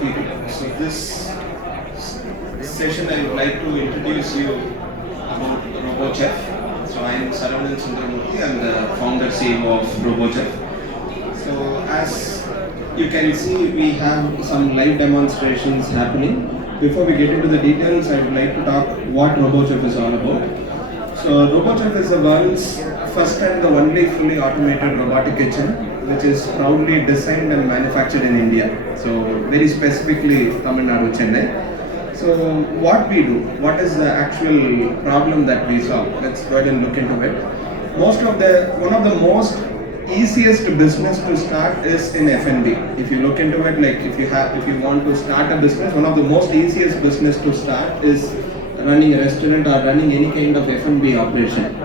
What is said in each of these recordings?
Okay, so this session I would like to introduce you about RoboChef. So I am Saravanan Sundaramurthy, I am the founder CEO of RoboChef. So as you can see, we have some live demonstrations happening. Before we get into the details, I would like to talk what RoboChef is all about. So RoboChef is the world's first and the only fully automated robotic kitchen which is proudly designed and manufactured in India. So very specifically Tamil Nadu, Chennai. So what we do, what is the actual problem that we solve? Let's go ahead and look into it. One of the most easiest business to start is in F&B. If you look into it, like if you want to start a business, one of the most easiest business to start is running a restaurant or running any kind of F&B operation.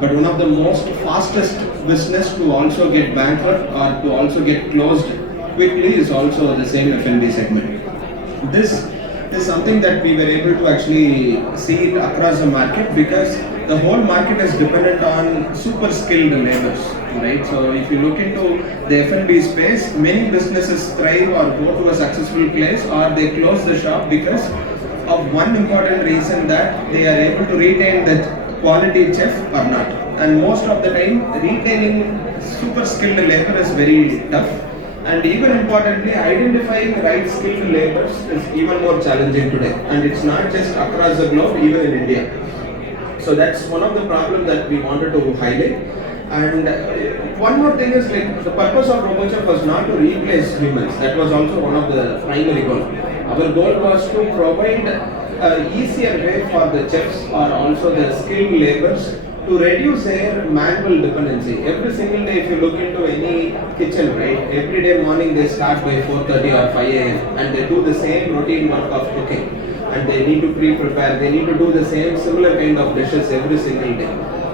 But one of the most fastest business to also get bankrupt or to also get closed quickly is also the same F&B segment. This is something that we were able to actually see it across the market because the whole market is dependent on super skilled laborers, right? So if you look into the F&B space, many businesses thrive or go to a successful place or they close the shop because of one important reason, that they are able to retain that quality chef or not. And most of the time, retaining super skilled labor is very tough. And even importantly, identifying right skilled laborers is even more challenging today. And it's not just across the globe, even in India. So that's one of the problems that we wanted to highlight. And one more thing is, like, the purpose of RoboChef was not to replace humans. That was also one of the primary goals. Our goal was to provide an easier way for the chefs or also the skilled laborers to reduce their manual dependency. Every single day, if you look into any kitchen, right, every day morning they start by 4:30 or 5 a.m. and they do the same routine work of cooking. And they need to pre-prepare, they need to do the same similar kind of dishes every single day.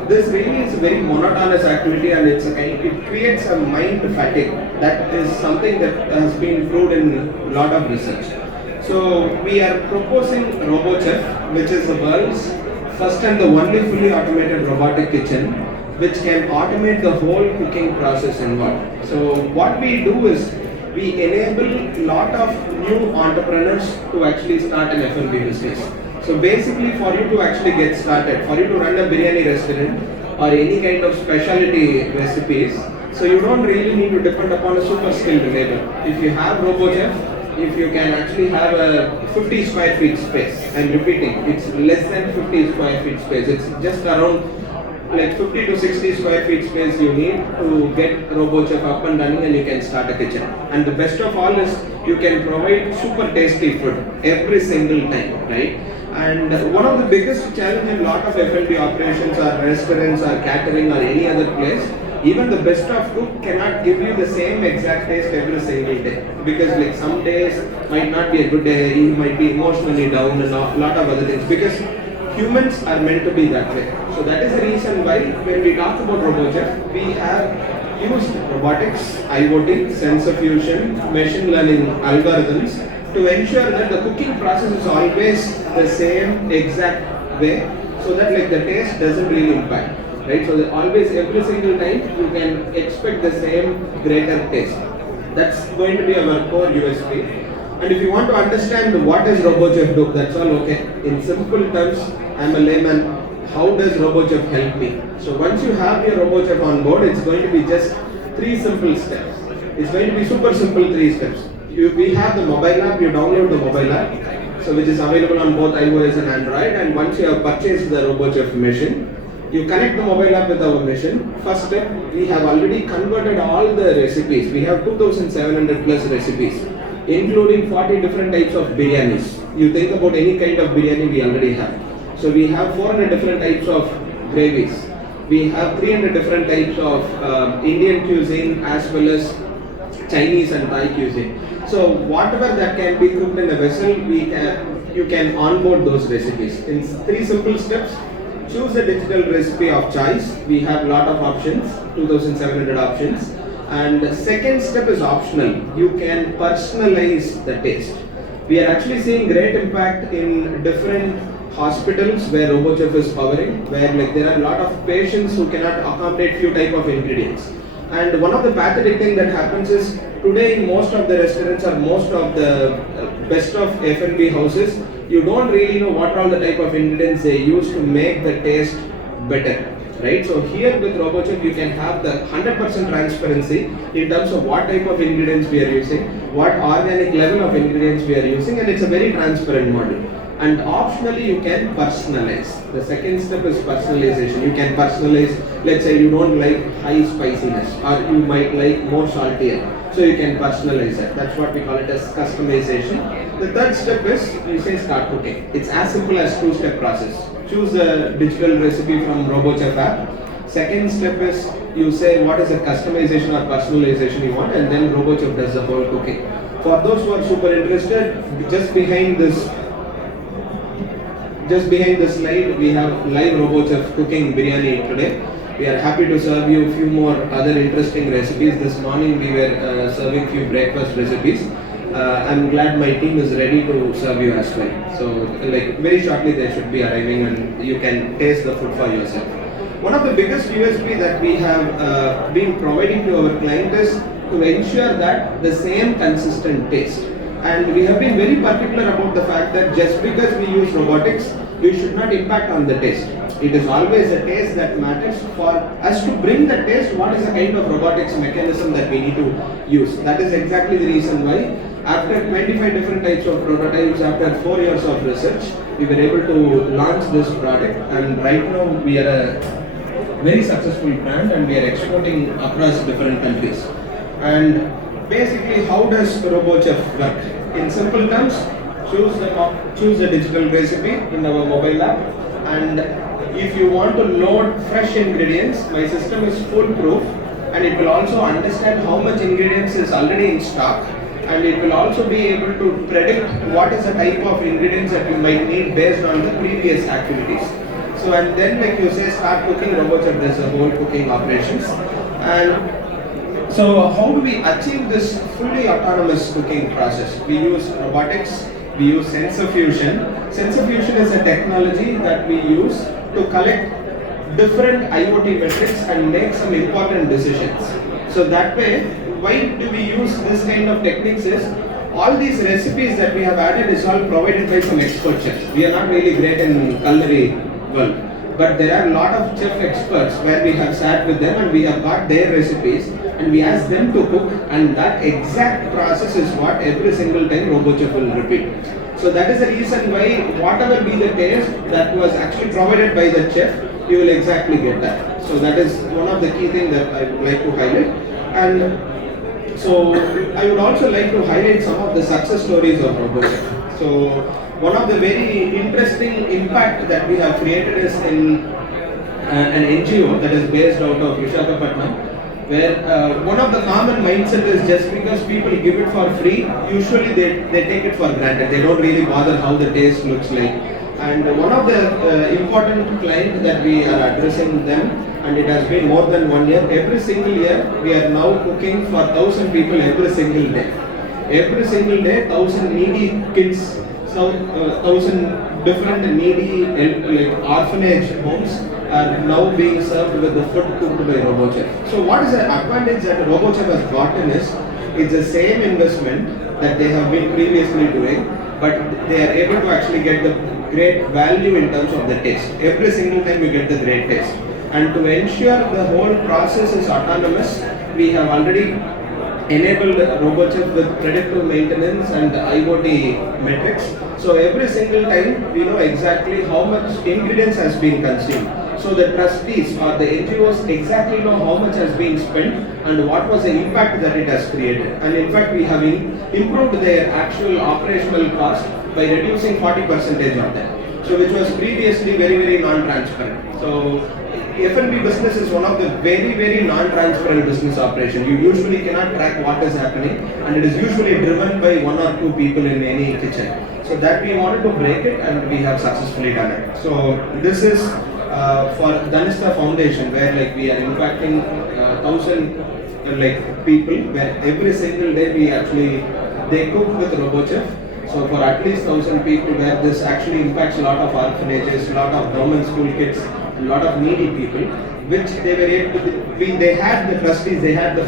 This really is a very monotonous activity and it creates a mind fatigue. That is something that has been proved in a lot of research. So we are proposing RoboChef, which is the world's first and the only fully automated robotic kitchen which can automate the whole cooking process involved. So what we do is we enable a lot of new entrepreneurs to actually start an F&B business. So basically, for you to actually get started, for you to run a biryani restaurant or any kind of specialty recipes, so you don't really need to depend upon a super skilled labor. If you have RoboChef, if you can actually have a 50 square feet space, I'm repeating, it's less than 50 square feet space, it's just around like 50 to 60 square feet space you need to get RoboChef up and running and you can start a kitchen. And the best of all is you can provide super tasty food every single time, right? And one of the biggest challenge in a lot of F&B operations or restaurants or catering or any other place, even the best of cook cannot give you the same exact taste every single day. Because like some days might not be a good day, you might be emotionally down and a lot of other things. Because humans are meant to be that way. So that is the reason why when we talk about RoboChef, we have used robotics, IoT, sensor fusion, machine learning algorithms to ensure that the cooking process is always the same exact way, so that like the taste doesn't really impact, right? So that always every single time you can expect the same greater taste. That's going to be our core USP. And if you want to understand what does RoboChef do, that's all okay. In simple terms, I'm a layman. How does RoboChef help me? So once you have your RoboChef on board, it's going to be just 3 simple steps. It's going to be super simple 3 steps. We have the mobile app, you download the mobile app, so which is available on both iOS and Android, and once you have purchased the RoboChef machine, you connect the mobile app with our machine. First step, we have already converted all the recipes. We have 2,700 plus recipes, including 40 different types of biryanis. You think about any kind of biryani we already have. So we have 400 different types of gravies. We have 300 different types of Indian cuisine as well as Chinese and Thai cuisine. So whatever that can be cooked in a vessel, you can onboard those recipes. In 3 simple steps, choose a digital recipe of choice. We have a lot of options, 2,700 options. And the second step is optional. You can personalize the taste. We are actually seeing great impact in different hospitals where RoboChef is powering, where like there are a lot of patients who cannot accommodate few type of ingredients. And one of the pathetic thing that happens is today in most of the restaurants or most of the best of F&B houses, you don't really know what are all the type of ingredients they use to make the taste better. Right, so here with RoboChef you can have the 100% transparency in terms of what type of ingredients we are using, what organic level of ingredients we are using, and it's a very transparent model. And optionally you can personalize. The second step is personalization. You can personalize, let's say you don't like high spiciness or you might like more saltier. So you can personalize that. That's what we call it as customization. The third step is you say start cooking. It's as simple as two-step process. Choose a digital recipe from RoboChef app. Second step is you say what is the customization or personalization you want, and then RoboChef does the whole cooking. For those who are super interested, just behind this slide we have live RoboChef cooking biryani today. We are happy to serve you a few more other interesting recipes. This morning we were serving few breakfast recipes. I'm glad my team is ready to serve you as well. So like very shortly they should be arriving and you can taste the food for yourself. One of the biggest USP that we have been providing to our client is to ensure that the same consistent taste. And we have been very particular about the fact that just because we use robotics, we should not impact on the taste. It is always the taste that matters. For us to bring the taste, what is the kind of robotics mechanism that we need to use? That is exactly the reason why after 25 different types of prototypes, after 4 years of research, we were able to launch this product, and right now we are a very successful brand and we are exporting across different countries. And basically, how does RoboChef work? In simple terms, choose the digital recipe in our mobile app, and if you want to load fresh ingredients, my system is foolproof and it will also understand how much ingredients is already in stock, and it will also be able to predict what is the type of ingredients that you might need based on the previous activities. So and then like you say start cooking, RoboChef does the whole cooking operations. And so how do we achieve this fully autonomous cooking process? We use robotics, we use sensor fusion. Sensor fusion is a technology that we use to collect different IoT metrics and make some important decisions. So that way, why do we use this kind of techniques is, all these recipes that we have added is all provided by some expert chefs. We are not really great in culinary world, but there are a lot of chef experts where we have sat with them and we have got their recipes and we ask them to cook, and that exact process is what every single time RoboChef will repeat. So that is the reason why whatever be the taste that was actually provided by the chef, you will exactly get that. So that is one of the key things that I would like to highlight. And so I would also like to highlight some of the success stories of RoboChef. So one of the very interesting impact that we have created is in an NGO that is based out of Visakhapatnam, where one of the common mindset is just because people give it for free, usually they take it for granted. They don't really bother how the taste looks like. And one of the important clients that we are addressing them, and it has been more than 1 year, every single year we are now cooking for 1,000 people every single day. Every single day, 1,000 needy kids, 1,000 different needy like orphanage homes are now being served with the food cooked by RoboChef. So what is the advantage that RoboChef has gotten is, it's the same investment that they have been previously doing, but they are able to actually get the great value in terms of the taste. Every single time you get the great taste. And to ensure the whole process is autonomous, we have already enabled RoboChef with predictive maintenance and IoT metrics. So every single time we know exactly how much ingredients has been consumed. So the trustees or the NGOs exactly know how much has been spent and what was the impact that it has created. And in fact, we have improved their actual operational cost by reducing 40% of that. So which was previously very, very non-transparent. So F&B business is one of the very, very non-transparent business operation. You usually cannot track what is happening, and it is usually driven by 1 or 2 people in any kitchen. So that we wanted to break it, and we have successfully done it. So this is for Dhanistha Foundation, where like we are impacting 1,000 people, where every single day they cook with RoboChef. So for at least 1,000 people, where this actually impacts a lot of orphanages, a lot of government school kids, a lot of needy people. which they were able to, they had the trustees, they had the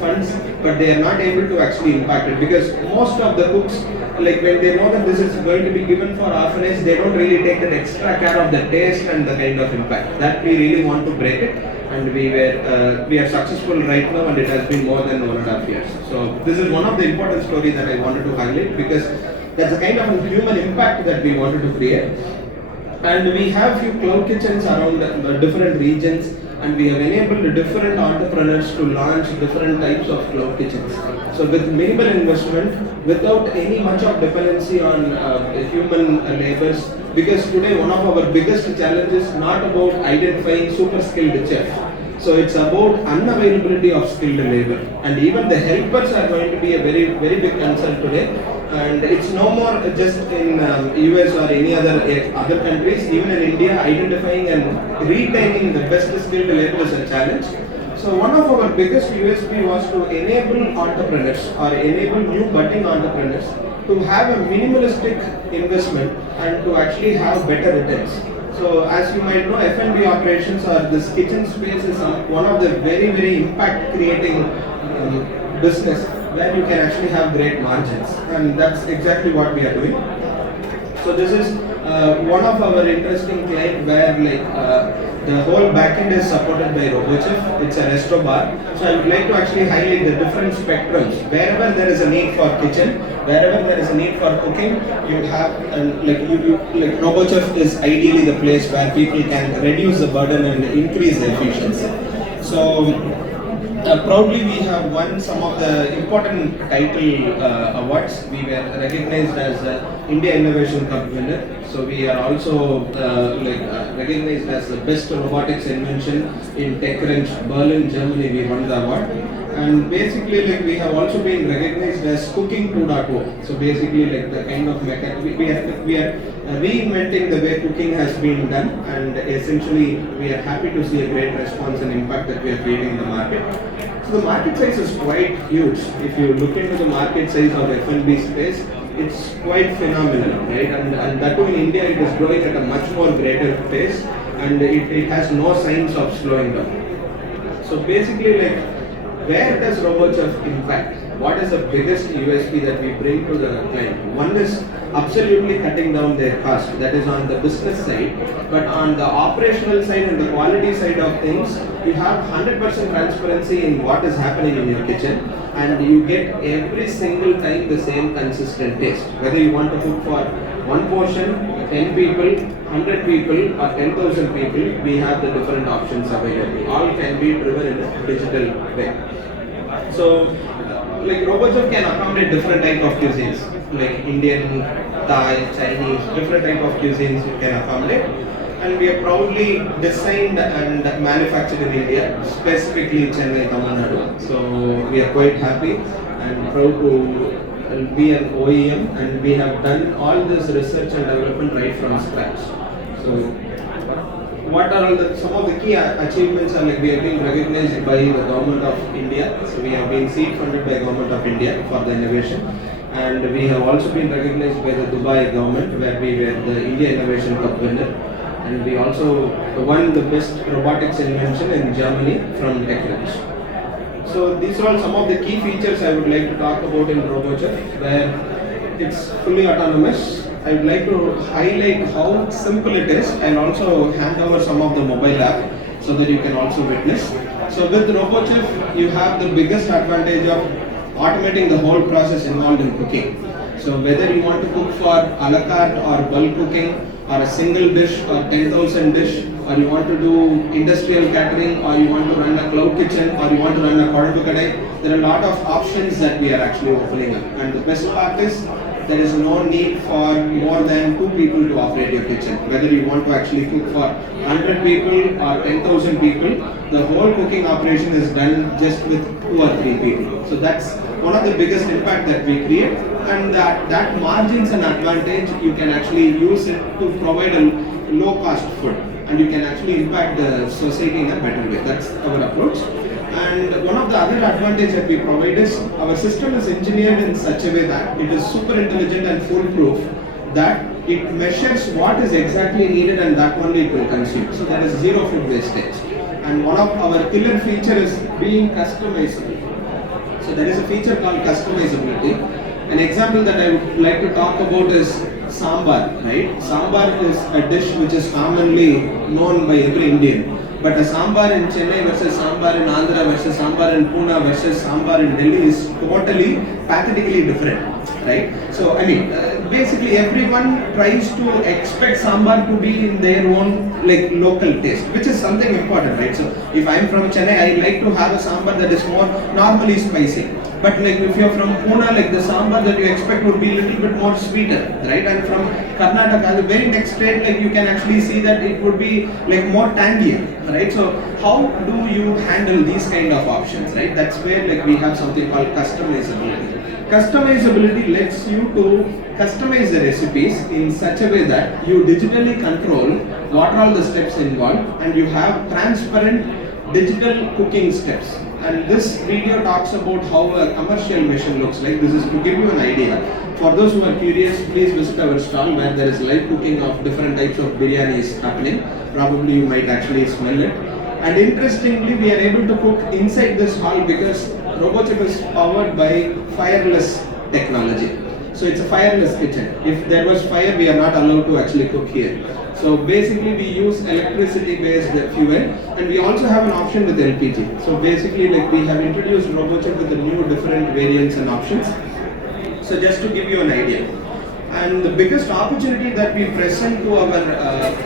funds, but they are not able to actually impact it, because most of the cooks, like when they know that this is going to be given for orphanage, they don't really take an extra care of the taste and the kind of impact that we really want to break it. And we are successful right now, and it has been more than 1.5 years. So this is one of the important stories that I wanted to highlight, because that's a kind of a human impact that we wanted to create. And we have few cloud kitchens around different regions, and we have enabled different entrepreneurs to launch different types of cloud kitchens. So with minimal investment, without any much of dependency on human labors, because today one of our biggest challenges is not about identifying super skilled chef. So it's about unavailability of skilled labor, and even the helpers are going to be a very big concern today. And it's no more just in US or any other countries. Even in India, identifying and retaining the best skilled labor is a challenge. So one of our biggest USP was to enable entrepreneurs or enable new budding entrepreneurs to have a minimalistic investment and to actually have better returns. So as you might know, F&B operations or this kitchen space is one of the very impact creating business where you can actually have great margins, and that's exactly what we are doing. So this is one of our interesting client where the whole backend is supported by RoboChef. It's a resto bar. So I would like to actually highlight the different spectrums. Wherever there is a need for kitchen, wherever there is a need for cooking, you have like RoboChef is ideally the place where people can reduce the burden and increase the efficiency. So proudly we have won some of the important title awards. We were recognized as India Innovation Cup winner. So we are also recognized as the best robotics invention in TechCrunch Berlin, Germany. We won the award. And basically we have also been recognized as Cooking 2.0. So basically the kind of we are reinventing the way cooking has been done, and essentially we are happy to see a great response and impact that we are creating in the market. So the market size is quite huge. If you look into the market size of F&B space, it's quite phenomenal, right? And that too in India, it is growing at a much more greater pace, and it has no signs of slowing down. So basically where does RoboChef impact? What is the biggest USP that we bring to the client? One is absolutely cutting down their cost. That is on the business side. But on the operational side and the quality side of things, you have 100% transparency in what is happening in your kitchen, and you get every single time the same consistent taste. Whether you want to cook for one portion, 10 people, 100 people or 10,000 people, we have the different options available. All can be driven in a digital way. So RoboChef can accommodate different type of cuisines, like Indian, Thai, Chinese, different type of cuisines you can accommodate. And we are proudly designed and manufactured in India, specifically Chennai, Tamil Nadu. So we are quite happy and proud to be an OEM, and we have done all this research and development right from scratch. So what are some of the key achievements are we have been recognized by the Government of India. So we have been seed funded by Government of India for the innovation, and we have also been recognized by the Dubai government where we were the India Innovation Cup winner, and we also won the best robotics invention in Germany from TechCrunch. So these are all some of the key features I would like to talk about in RoboChef, where it's fully autonomous. I would like to highlight how simple it is, and also hand over some of the mobile app so that you can also witness. So with RoboChef, you have the biggest advantage of automating the whole process involved in cooking. So whether you want to cook for a la carte or bulk cooking, or a single dish or 10,000 dish, or you want to do industrial catering, or you want to run a cloud kitchen, or you want to run a Kodandu Kadai, there are a lot of options that we are actually opening up. And the best part is, there is no need for more than 2 people to operate your kitchen. Whether you want to actually cook for 100 people or 10,000 people, the whole cooking operation is done just with 2 or 3 people. So that's one of the biggest impact that we create, and that margins and advantage, you can actually use it to provide a low cost food, and you can actually impact the society in a better way. That's our approach. And one of the other advantage that we provide is our system is engineered in such a way that it is super intelligent and foolproof, that it measures what is exactly needed and that only it will consume. So there is zero food wastage. and one of our killer feature is being customizable. So there is a feature called customizability. An example that I would like to talk about is sambar, right? Sambar is a dish which is commonly known by every Indian. But a sambar in Chennai versus sambar in Andhra versus sambar in Pune versus sambar in Delhi is totally pathetically different, right? So I mean, basically everyone tries to expect sambar to be in their own like local taste, which is something important, right? So if I'm from Chennai, I like to have a sambar that is more normally spicy. But like if you're from Pune, like the sambar that you expect would be a little bit more sweeter, right? And from Karnataka, the very next state, like you can actually see that it would be like more tangier, right? So how do you handle these kind of options, right? That's where like we have something called customizability. Customizability lets you to customize the recipes in such a way that you digitally control what are all the steps involved, and you have transparent digital cooking steps. And this video talks about how a commercial machine looks like. This is to give you an idea. For those who are curious, please visit our stall where there is live cooking of different types of biryanis happening. Probably you might actually smell it. And interestingly, we are able to cook inside this hall because RoboChef is powered by fireless technology. So it's a fireless kitchen. If there was fire, we are not allowed to actually cook here. So basically we use electricity based fuel, and we also have an option with LPG. So basically like we have introduced RoboChef with the new different variants and options. So just to give you an idea. And the biggest opportunity that we present to our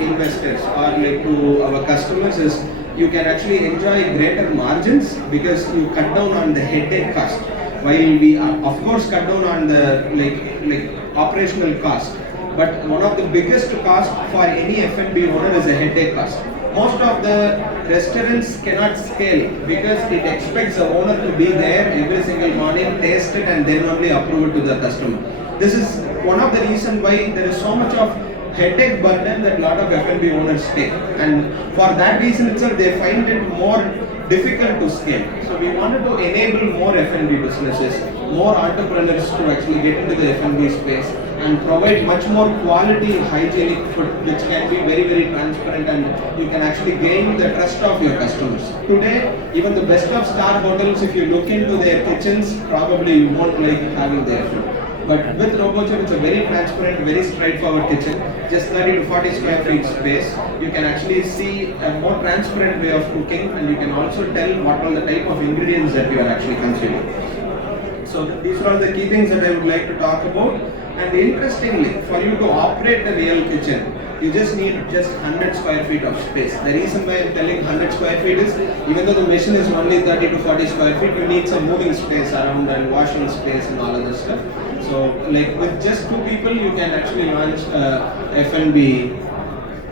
investors or like to our customers is you can actually enjoy greater margins because you cut down on the headache cost. While we of course cut down on the like operational cost, but one of the biggest cost for any F&B owner is a headache cost. Most of the restaurants cannot scale because it expects the owner to be there every single morning, taste it, and then only approve it to the customer. This is one of the reasons why there is so much of headache burden that a lot of F&B owners take, and for that reason itself they find it more difficult to scale. So we wanted to enable more F&B businesses, more entrepreneurs to actually get into the F&B space and provide much more quality hygienic food which can be very very transparent, and you can actually gain the trust of your customers. Today even the best of star hotels, if you look into their kitchens, probably you won't like having their food. But with RoboChef, it's a very transparent, very straightforward kitchen. Just 30 to 40 square feet space. You can actually see a more transparent way of cooking, and you can also tell what are the type of ingredients that you are actually consuming. So these are all the key things that I would like to talk about. And interestingly, for you to operate a real kitchen, you just need just 100 square feet of space. The reason why I'm telling 100 square feet is, even though the machine is only 30 to 40 square feet, you need some moving space around and washing space and all other stuff. So like with just 2 people, you can actually launch a F&B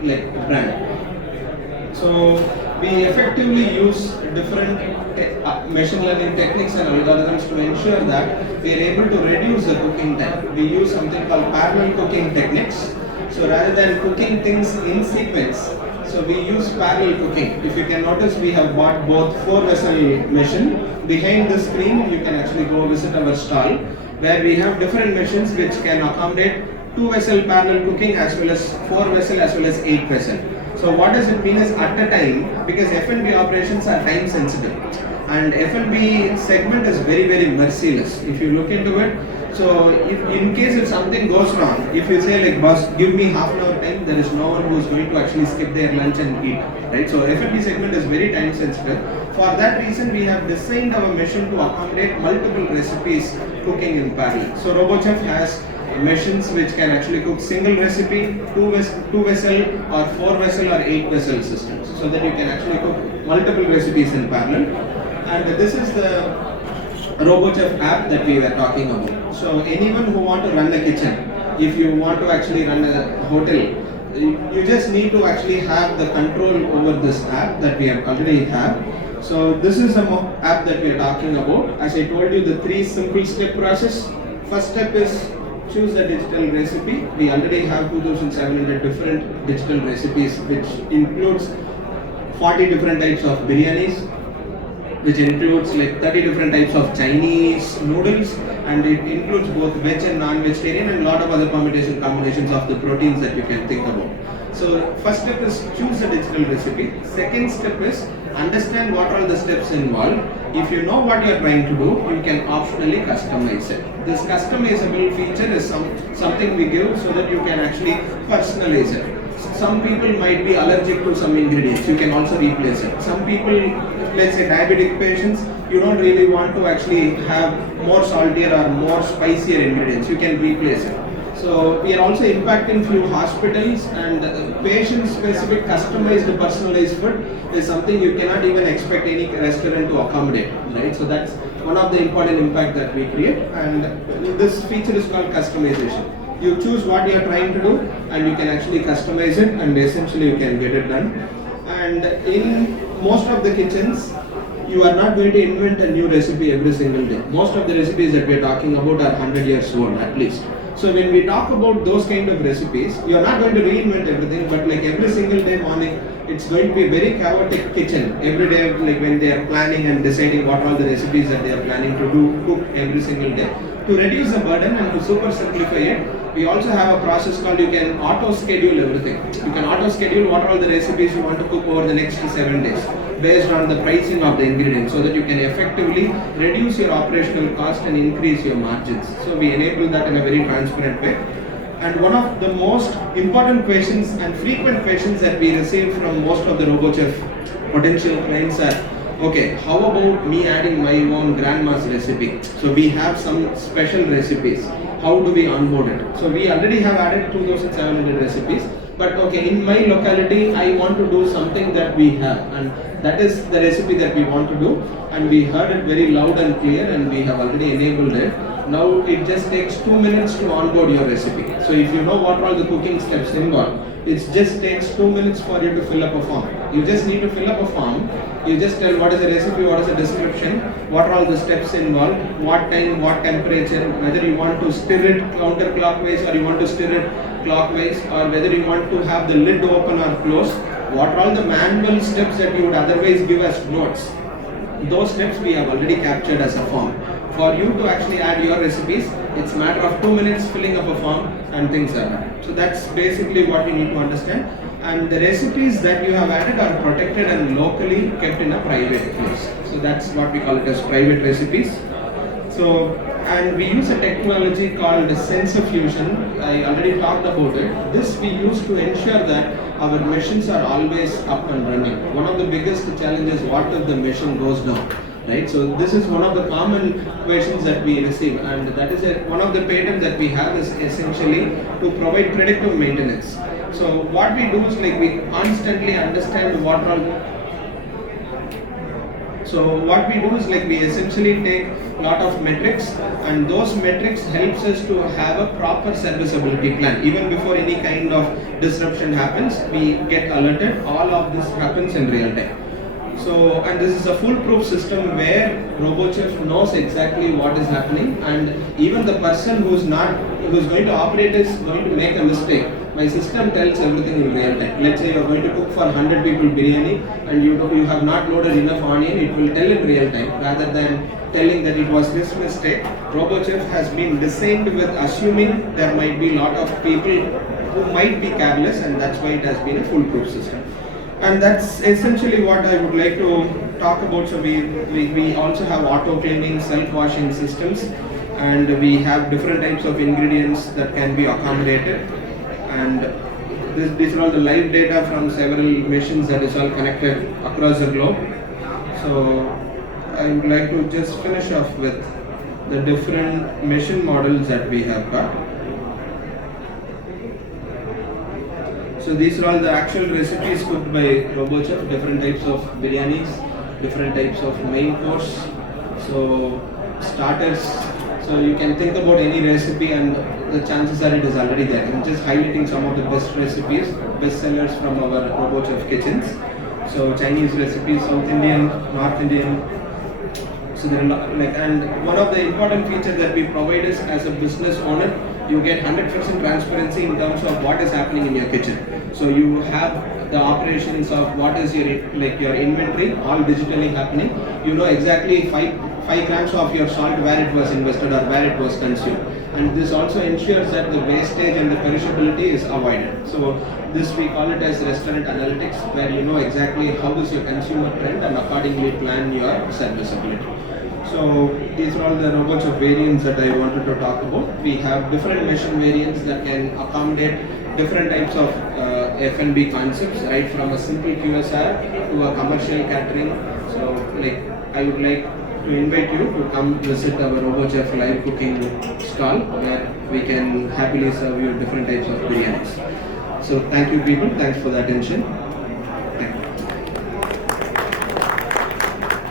like brand. So we effectively use different machine learning techniques and algorithms to ensure that we are able to reduce the cooking time. We use something called parallel cooking techniques. So rather than cooking things in sequence, so we use parallel cooking. If you can notice, we have bought both 4-vessel machine. Behind the screen, you can actually go visit our stall where we have different machines which can accommodate 2-vessel parallel cooking as well as 4-vessel as well as 8-vessel. So what does it mean is, at a time, because F&B operations are time sensitive and F&B segment is very very merciless if you look into it. So in case if something goes wrong, if you say like, boss, give me half an hour time, there is no one who is going to actually skip their lunch and eat, right? So F&B segment is very time sensitive. For that reason, we have designed our machine to accommodate multiple recipes cooking in parallel. So RoboChef has machines which can actually cook single recipe, 2-vessel or 4-vessel or 8-vessel systems, so that you can actually cook multiple recipes in parallel. And this is the RoboChef app that we were talking about. So anyone who want to run a kitchen, if you want to actually run a hotel, you just need to actually have the control over this app that we have already have. So this is the app that we are talking about. As I told you, the 3 simple step process. First step is choose the digital recipe. We already have 2,700 different digital recipes, which includes 40 different types of biryanis, which includes like 30 different types of Chinese noodles, and it includes both veg and non-vegetarian and a lot of other combinations of the proteins that you can think about. So first step is choose a digital recipe. Second step is understand what are the steps involved. If you know what you are trying to do, you can optionally customize it. This customizable feature is something we give so that you can actually personalize it. Some people might be allergic to some ingredients, you can also replace it. Some people, let's say diabetic patients, you don't really want to actually have more saltier or more spicier ingredients, you can replace it. So we are also impacting few hospitals, and patient specific customized personalized food is something you cannot even expect any restaurant to accommodate, right? So that's one of the important impact that we create, and this feature is called customization. You choose what you are trying to do and you can actually customize it, and essentially you can get it done. And in most of the kitchens, you are not going to invent a new recipe every single day. Most of the recipes that we are talking about are 100 years old at least. So when we talk about those kind of recipes, you are not going to reinvent everything, but like every single day morning, it's going to be a very chaotic kitchen. Every day, like when they are planning and deciding what all the recipes that they are planning to do, cook every single day. To reduce the burden and to super simplify it, we also have a process called you can auto schedule everything. You can auto schedule what are all the recipes you want to cook over the next 7 days based on the pricing of the ingredients, so that you can effectively reduce your operational cost and increase your margins. So we enable that in a very transparent way. And one of the most important questions and frequent questions that we receive from most of the RoboChef potential clients are, okay, how about me adding my own grandma's recipe? So we have some special recipes. How do we onboard it? So we already have added 2,700 recipes. But okay, in my locality, I want to do something that we have, and that is the recipe that we want to do. And we heard it very loud and clear, and we have already enabled it. Now it just takes 2 minutes to onboard your recipe. So if you know what all the cooking steps involve, it just takes 2 minutes for you to fill up a form. You just need to fill up a form. You just tell what is the recipe, what is the description, what are all the steps involved, what time, what temperature, whether you want to stir it counterclockwise or you want to stir it clockwise, or whether you want to have the lid open or close, what are all the manual steps that you would otherwise give as notes. Those steps we have already captured as a form. For you to actually add your recipes, it's a matter of 2 minutes filling up a form and things are done. So that's basically what you need to understand. And the recipes that you have added are protected and locally kept in a private place. So that's what we call it as private recipes. So, and we use a technology called sensor fusion. I already talked about it. This we use to ensure that our machines are always up and running. One of the biggest challenges, what if the machine goes down? Right, so this is one of the common questions that we receive, and that is one of the patents that we have is essentially to provide predictive maintenance. So what we do is like we constantly understand what all. So what we do is like we essentially take a lot of metrics, and those metrics helps us to have a proper serviceability plan. Even before any kind of disruption happens, we get alerted. All of this happens in real time. So, and this is a foolproof system where RoboChef knows exactly what is happening, and even the person who's going to operate is going to make a mistake. My system tells everything in real time. Let's say you're going to cook for 100 people biryani and you have not loaded enough onion, it will tell in real time rather than telling that it was this mistake. RoboChef has been designed with assuming there might be a lot of people who might be careless, and that's why it has been a foolproof system. And that's essentially what I would like to talk about. So we also have auto cleaning, self-washing systems, and we have different types of ingredients that can be accommodated. And these are all the live data from several machines that is all connected across the globe. So I would like to just finish off with the different machine models that we have got. So these are all the actual recipes cooked by RoboChef, different types of biryanis, different types of main course, so starters. So you can think about any recipe and the chances are it is already there. I'm just highlighting some of the best recipes, best sellers from our RoboChef kitchens. So Chinese recipes, South Indian, North Indian. So there are and one of the important features that we provide is as a business owner, you get 100% transparency in terms of what is happening in your kitchen. So you have the operations of what is your inventory all digitally happening. You know exactly 5 grams of your salt where it was invested or where it was consumed. and this also ensures that the wastage and the perishability is avoided. So this we call it as restaurant analytics, where you know exactly how is your consumer trend and accordingly plan your serviceability. So these are all the robots of variants that I wanted to talk about. We have different mission variants that can accommodate different types of F&B concepts, right from a simple QSR to a commercial catering. So like I would like to invite you to come visit our RoboChef live cooking stall, where we can happily serve you different types of biryanis. So thank you people, thanks for the attention.